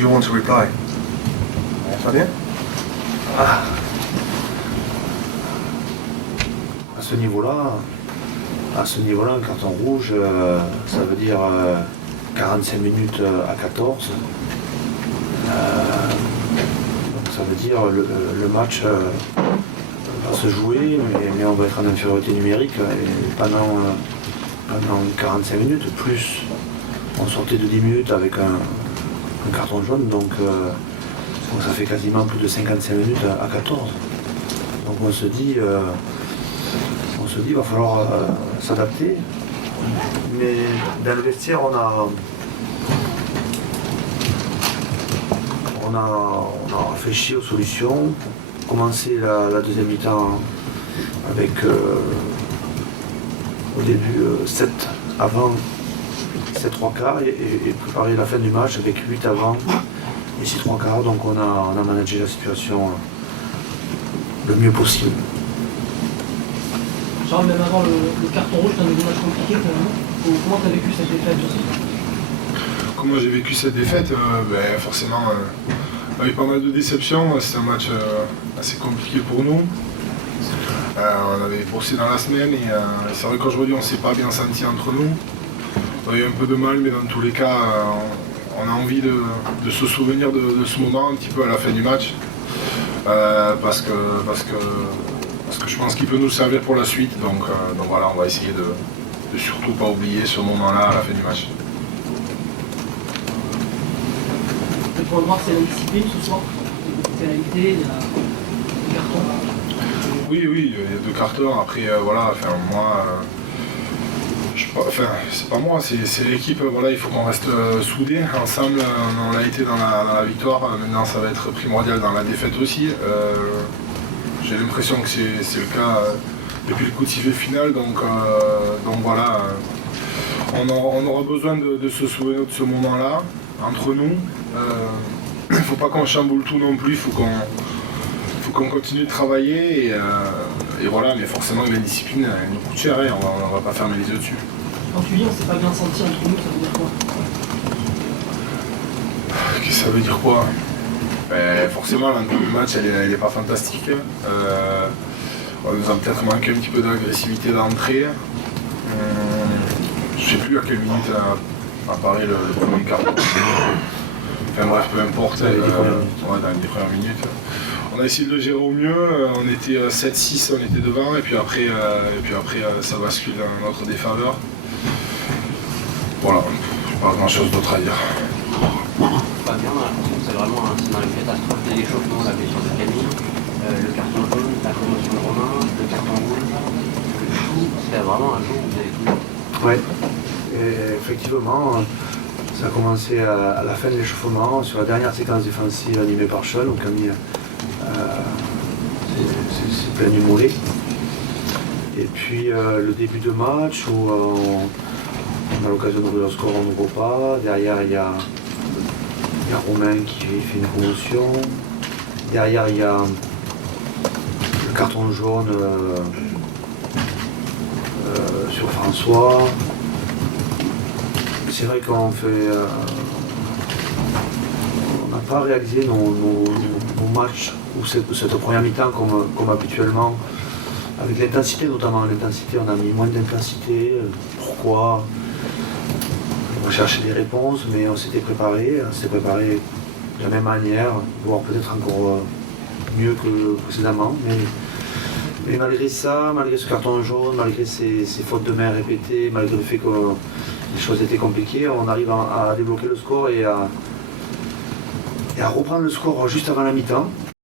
you want to reply? Fabien? À ce niveau-là, un carton rouge, ça veut dire 45 minutes à 14. Donc ça veut dire le match va se jouer, mais on va être en infériorité numérique et pendant 45 minutes, plus on sortait de 10 minutes avec un carton jaune, donc ça fait quasiment plus de 55 minutes à 14. Donc on se dit il va falloir s'adapter. Mais dans le vestiaire, on a réfléchi aux solutions, commencé la deuxième mi-temps avec au début 7 avant, 7 3 quarts et préparer la fin du match avec 8 avant et 6 3 quarts. Donc on a managé la situation le mieux possible. Charles, même avant le carton rouge, tu as eu des matchs compliqués comment tu as vécu cette défaite aussi? Comment j'ai vécu cette défaite? Forcément, avec pas mal de déceptions. C'était un match assez compliqué pour nous. On avait bossé dans la semaine et c'est vrai qu'aujourd'hui on ne s'est pas bien senti entre nous. On a eu un peu de mal, mais dans tous les cas, on a envie de se souvenir de ce moment un petit peu à la fin du match. Parce que je pense qu'il peut nous servir pour la suite. Donc voilà, on va essayer de surtout pas oublier ce moment-là à la fin du match. Le point noir, c'est la discipline ce soir. La pénalité, il y a des cartons. Oui, il y a 2 cartons. Après, moi, c'est pas moi, c'est l'équipe. Voilà, il faut qu'on reste soudés. Ensemble, on a été dans la victoire. Maintenant, ça va être primordial dans la défaite aussi. J'ai l'impression que c'est le cas depuis le coup de sifflet final. Donc voilà, on aura besoin de se souvenir de ce moment-là entre nous. Il ne faut pas qu'on chamboule tout non plus. Il faut qu'on continue de travailler et voilà, mais forcément la discipline elle nous coûte cher, hein, on va pas fermer les yeux dessus. Quand tu dis on s'est pas bien senti entre nous, ça veut dire quoi? Qu'est-ce que ça veut dire quoi? Forcément l'entrée du match elle est pas fantastique. On nous a peut-être manqué un petit peu d'agressivité d'entrée. Je sais plus à quelle minute apparaît le premier carton. Enfin bref, peu importe, dans les premières minutes. On a essayé de le gérer au mieux, on était 7-6, on était devant, et puis après ça bascule dans notre défaveur. Voilà, pas grand chose d'autre à dire. Pas bien, on a l'impression que c'est vraiment un scénario catastrophe de l'échauffement, la blessure de Camille, le carton jaune, la promotion de Romain, le carton rouge, le chou, c'est vraiment un jour où vous avez tout. Oui, effectivement. Ça a commencé à la fin de l'échauffement, sur la dernière séquence défensive animée par Sean, où Camille s'est plein du mollet. Et puis le début de match, où on a l'occasion d'ouvrir le score, on n'ouvre pas. Derrière, il y a Romain qui fait une promotion. Derrière, il y a le carton jaune sur François. C'est vrai qu'on on n'a pas réalisé nos matchs ou cette première mi-temps comme habituellement, avec l'intensité notamment. L'intensité, on a mis moins d'intensité. Pourquoi? On cherchait des réponses, mais on s'était préparé de la même manière, voire peut-être encore mieux que précédemment. Mais malgré ça, malgré ce carton jaune, malgré ces fautes de main répétées, malgré le fait que les choses étaient compliquées, on arrive à débloquer le score et à reprendre le score juste avant la mi-temps.